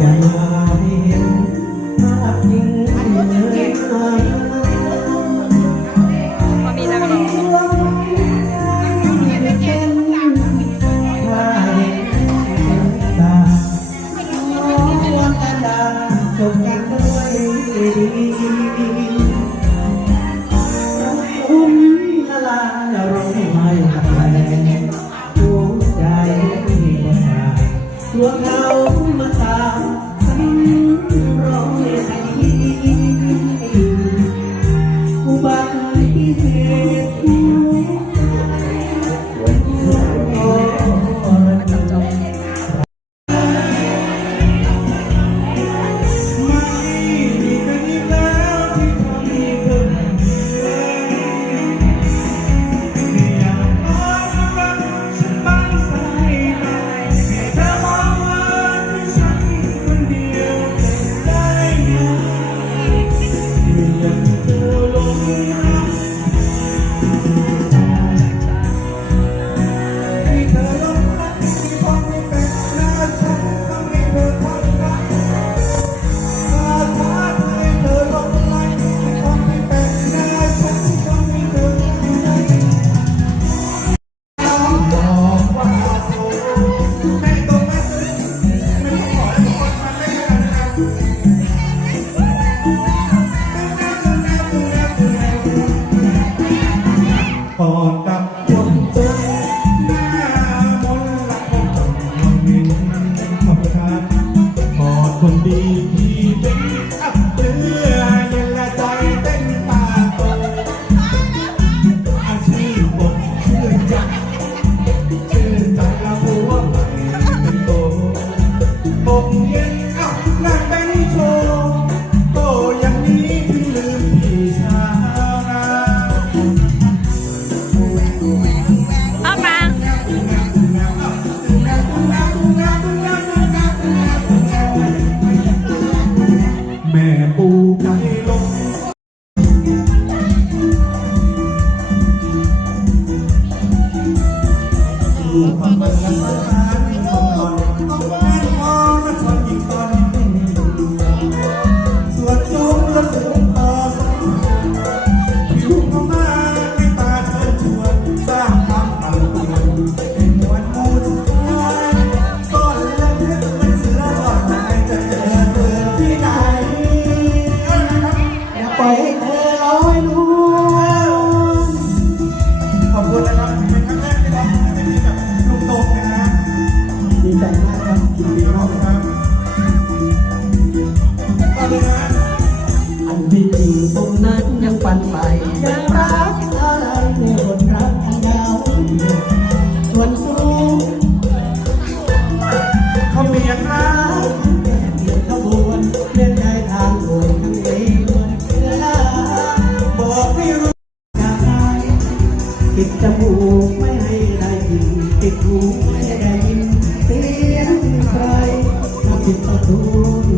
อย่ ถ้า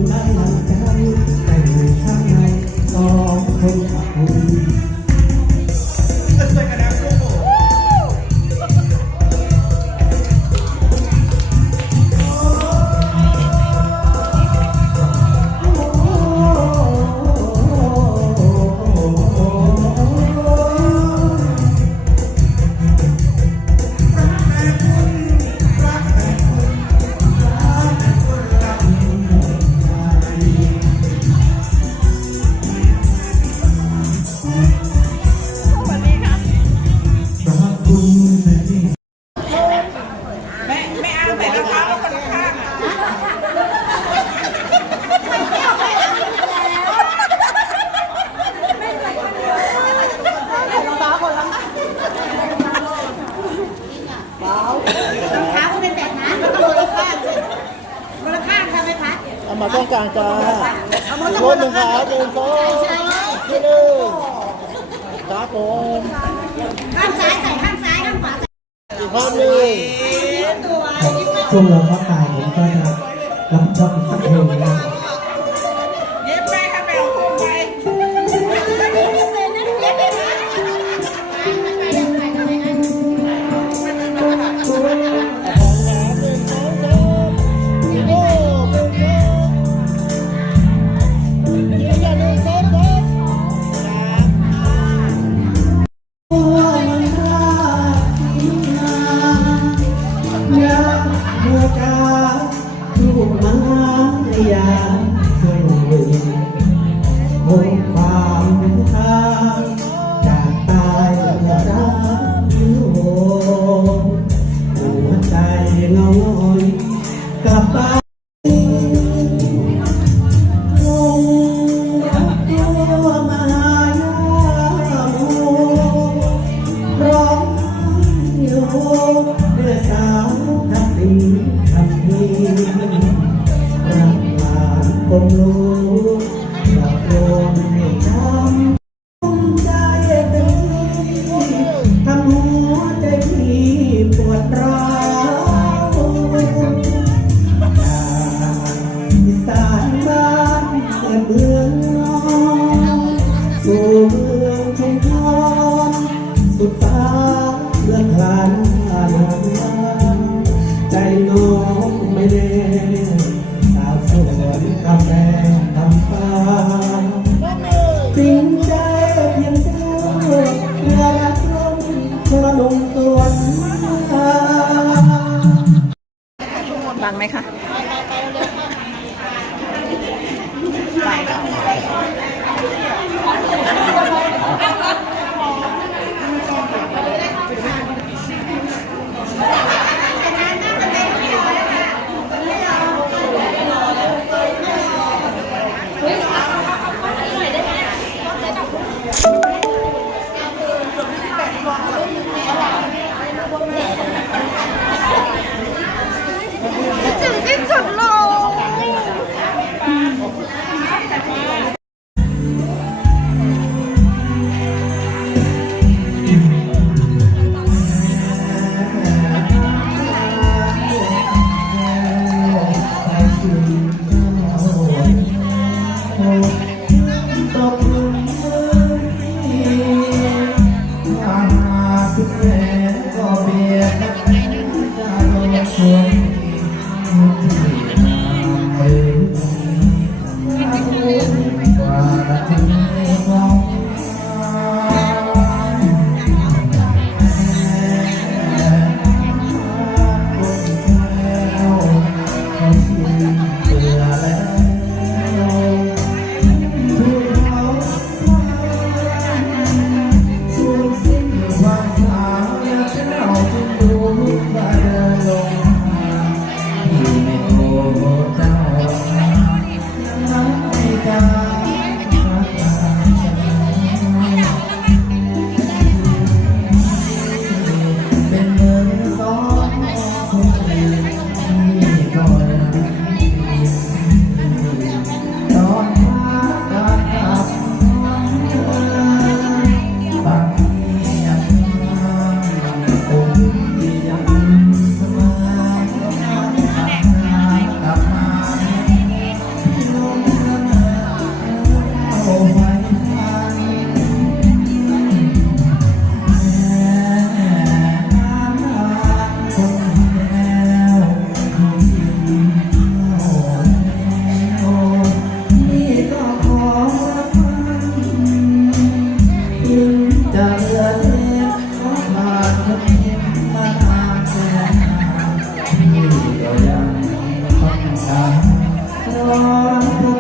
รอ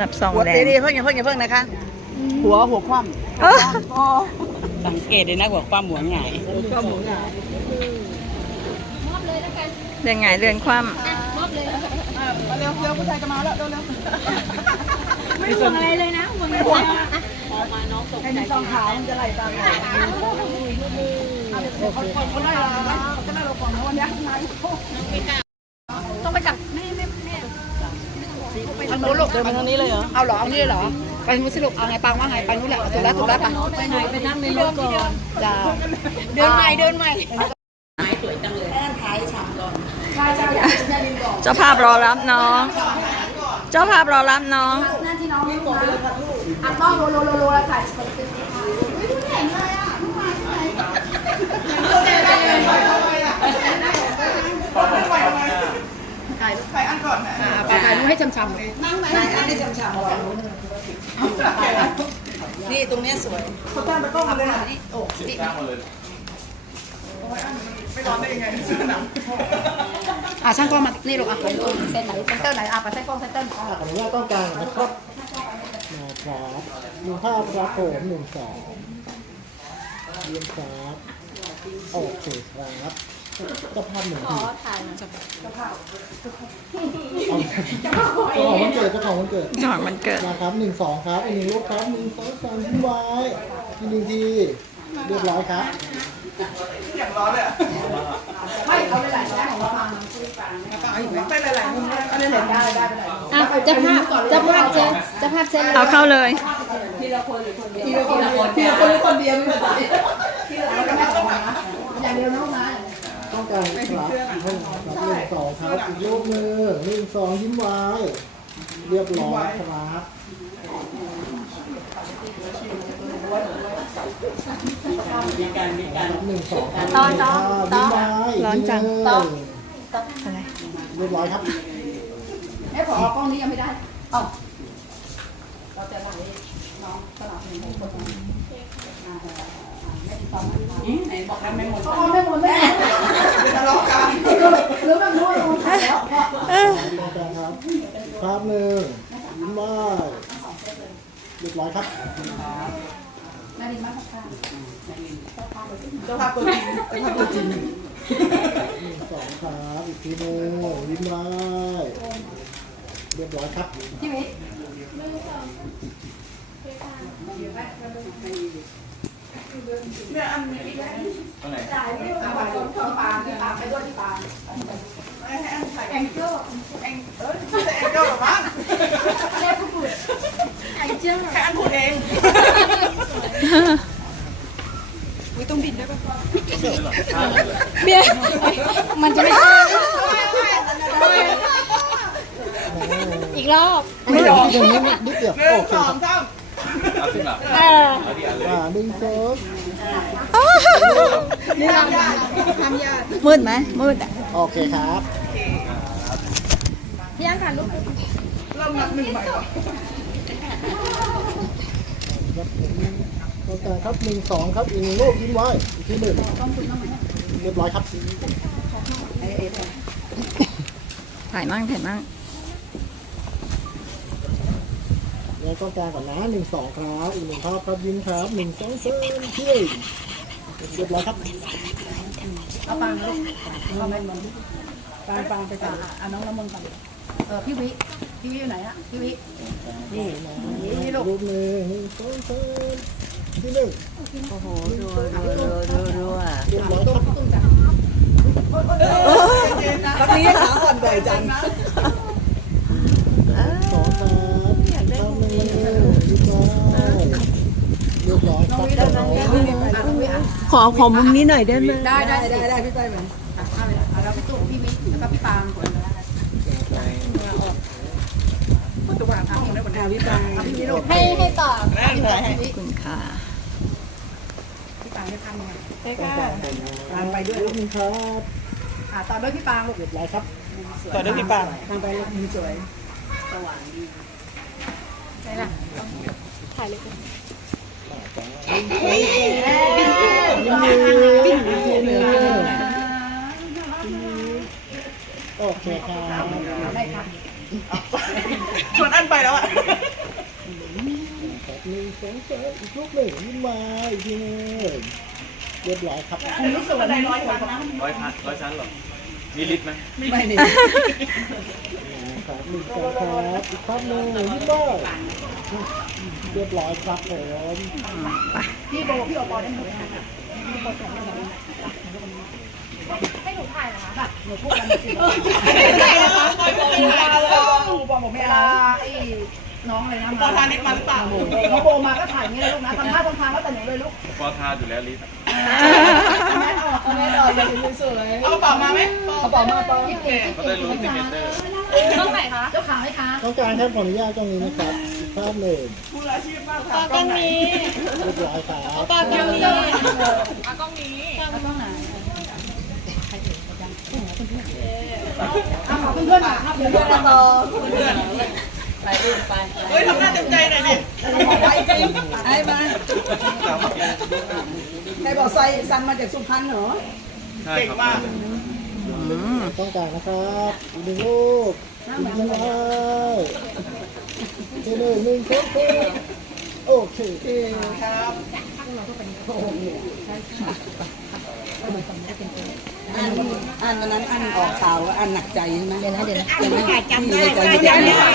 รับสองหัวดีๆเพิ่งอเพิ่งอเพิ่งนะคะ หัวหัวคว่ำสังเกตเลยนะหัวคว่ำหัวหงายหัวคว่ำหัวหงาย เรือนไงายเรือนคว่เร็วเร็วผู้ชายจะมาแล้วเร็วเร็วไม่ห่วงอะไรเลยนะห่วงอะไรนะไอ้นี่ซองขาวมันจะไหลตามเราคนคนคนได้เราคนได้เราก่อนนะวันนี้นายต้องไปกับแม่แม่แม่ทางโน้นลูกเดินมาทางนี้เลยเหรอเอาเหรอเอานี่เลยเหรอไปนู้นสิลูกเอาไงปังว่าไงไปนู้นแหละถูกแล้วถูกแล้วไปไปไหนไปนั่งในรถก่อนจ้าเดินใหม่เดินใหม่ำ เจ้าภาพรอรับน้อง เจ้าภาพรอรับน้อง หน้าที่น้องนี่ก่อนอะต้องโลโลโลโลแล้วถ่ายไปอันก่อนนะถ่ายรูปให้ช้ำๆเลยนั่งไหนอันนี้จำฉากนี่ตรงนี้สวยเขาตั้งไปกล้องมาเลยนะนี่โอ้นี่อ่ อะช่างกล้องมานี่ลูกอะเส้นไหนเซนเตอร์ไหนอะไปเส้นกล้องเซนเตอร์ขออนุญาตต้องกางนะครับนะครับหนึ่งภาพครับผมหนึ่งสองเรียนครับโอเคครับเจ้าภาพหนึ่งทีถ่ายเจ้าของวันเกิดเจ้าของวันเกิดจอดมันเกิด นะครับหนึ่งสองครับอีกหนึ่งรูปครับหนึ่งสองสามทิ้งไว้อีกหนึ่งทีเรียบร้อยครับที่อย่างร้อนเลย ไม่เอาไปหลายช้ของเราฟังไปหลายๆมุมอันนี้เห็นได้ได้ไปไหนอะจะภาพจะภาพเจนจะภาพเจนเอาเข้าเลย ทีละคนหรือคนเดียวทีละคนทีละคนหรือคนเดียวไม่เป็นไรทีละคนไม่ต้องมาอย่างเดียวน้องมาต้องการครับหนึ่งสองครับอีกรูปหนึ่งหนึ่งสองยิ้มไว้ เรียบร้อยครับ หนึ่งสองครับต่อต่อต่อยิ้มไว้ร้อนจังยิ้มต่ออะไรเรียบร้อยครับไอ้ผอกล้องนี้ยังไม่ได้เอ้าเราจะไหนน้องสลับหนึ่งคนไหนบอกแล้วไม่หมดอ๋อไม่หมดไม่หมดทะเลาะกันหรือแบบรู้ว่ารู้แล้วต้องการครับภาพหนึ่งยิ้มไว้เรียบร้อยครับ แม่ดินมาข้างเจ้าภาพตัวจริงเจ้าภาพตัวจริงหนึ่งสองครับอีกทีหนึงยิ้มไว้เรียบร้อยครับพี่วิเนี่ยอันนี้ที่ปางที่ปางไปด้วยที่ปางให้อันถ่ายแองเจิลแองเออไม่ ใช่แองเจิลหรอมั้งไอ้เจ้าแค่อันพูดเองวิต้องบินได้ปะเบียมันจะไม่อีกรอบไม่ยอมนิดเดียวนิดเดียวหนึ่โองเคสอครังบสามเอออ่าหนึ่งสอง นี่ทำยากทำยากมืดไหมมืดอะโอเคครับพี่อันถ่ายรูปเริ่มนับหนึ่งใหม่ก่อนต้องการครับหนึ่งสองครับอีกหนึ่งรูปยิ้มไว้อีกทีหนึ่งเรียบร้อยครับถ่ายมั่งถ่ายมั่ง แล้วต้องการก่อนนะหนึ่งสองครับอีกหนึ่งภาพครับยิ้มครับหนึ่งสองสามเที่ยวเรียบร้อยครับเอาปังลูกเอาไม่มันปังปังไปก่อนอะน้องละมุนก่อนเออพี่วิพี่วิอยู่ไหนอะพี่วินี่นะรูปหนึ่งหนึ่งสองสามที่หนึ่งโอ้โหดูดูดูดูดูอะเรียบร้อยครับรักนี้ขาอ่อนบ่อยจัง สองครับ ขอขอมุมนี้หน่อยได้ไหมได้ได้ได้ได้พี่ต้อยเหมือนเอาเอาแล้วพี่ตุ๊กพี่วิแล้วก็พี่ปางก่อนพูดตัวทางได้หมดแล้วพี่ปังพี่มีลูกให้ให้ต่อขอบคุณค่ะพี่ปังให้ทำยังไงต้องการก่ะตามไปด้วยรูปหนึ่งครับอะต่อด้วยพี่ปังลูกเรียบร้อยครับต่อด้วยพี่ปังทางไปลูกมือสวยใช่ละ โอเคครับชวนอันไปแล้วอะสองสามอีกลูกหนึ่งขึ้นมาอีกทีหนึงเรียบร้อยครับอันนี้สวยอันนี้สวยกว่านะร้อยชั้นร้อยชั้นเหรอ มีลิฟต์ไหม ไม่มี ครับหนึ่งสองครับอีกครับหนึ่งยิ้มได้เรียบร้อยครับผมพี่โบพี่โอปอได้หมดเลยค่ะให้หนูถ่ายเหรอคะหนูพูดกันจริงไม่ถ่ายนะคะปล่อยโบมาเลยปล่อยโบไม่เอาไอ้น้องอะไรนะมาทานิดมาหรือเปล่าน้องโบมาก็ถ่ายอย่างนี้เลยลูกนะทำท่าทำทางแล้วแต่หนูเลยลูกปอทาอยู่แล้วลิฟ ต์อะแม่ออกแม่ออกจะสวยเอากระเป๋ามาไหมกระเป๋ามาเปล่าพี่เก๋เขาได้รู้ติเกเตอร์ต้องไหนคะเจ้าขาไหมคะต้องการครับขออนุญาตตรงนี้นะครับอีกภาพหนึ่งกล้องนี้เรียบร้อยครับกล้องนี้เอากล้องนี้เอากล้องไหนเอาขอเพื่อนๆครับเพื่อนๆต่อ ไปรุ่นไปเฮ้ยทำหน้าเต็มใจหน่อยดิไปจริงไอ้มาใครบอกใส่สั่งมาจากสุพรรณเหรอใช่ครับต้องการนะครับอีกหนึ่งลูกอีกหนึ่งเลยทีหนึ่งหนึ่งสองสามโอเค อันอันวันนั้นอันออกข่าวว่าอันหนักใจใช่ไหมเดี๋ยวนะเดี๋ยวนะเดี๋ยวนะจำได้จำได้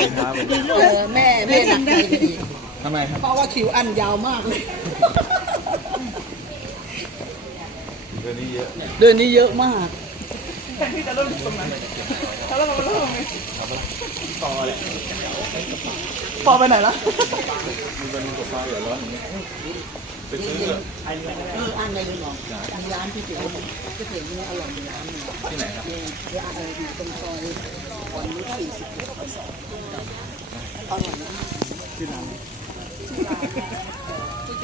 เออแม่แม่หนักใจไปอีกทำไมครับเพราะว่าคิวอันยาวมากเลยเดือนนี้เยอะเดือนนี้เยอะมาก แทนที่จะเริ่มตรงนั้นแล้วเรามาเริ่มตรงนี้ต่อแหละต่อไปไหนละมันเป็นกับฟ้าอย่าร้อนเป็นเสื้ออันในเมืองอัร้านที่เจ๋งก็เจ๋งนี่อร่อยร้านนึงที่ไหนครับเนี่ยอันอยู่ตรงซอยวันนี้สี่สิบเอ็ดอร่อยมากที่ไหน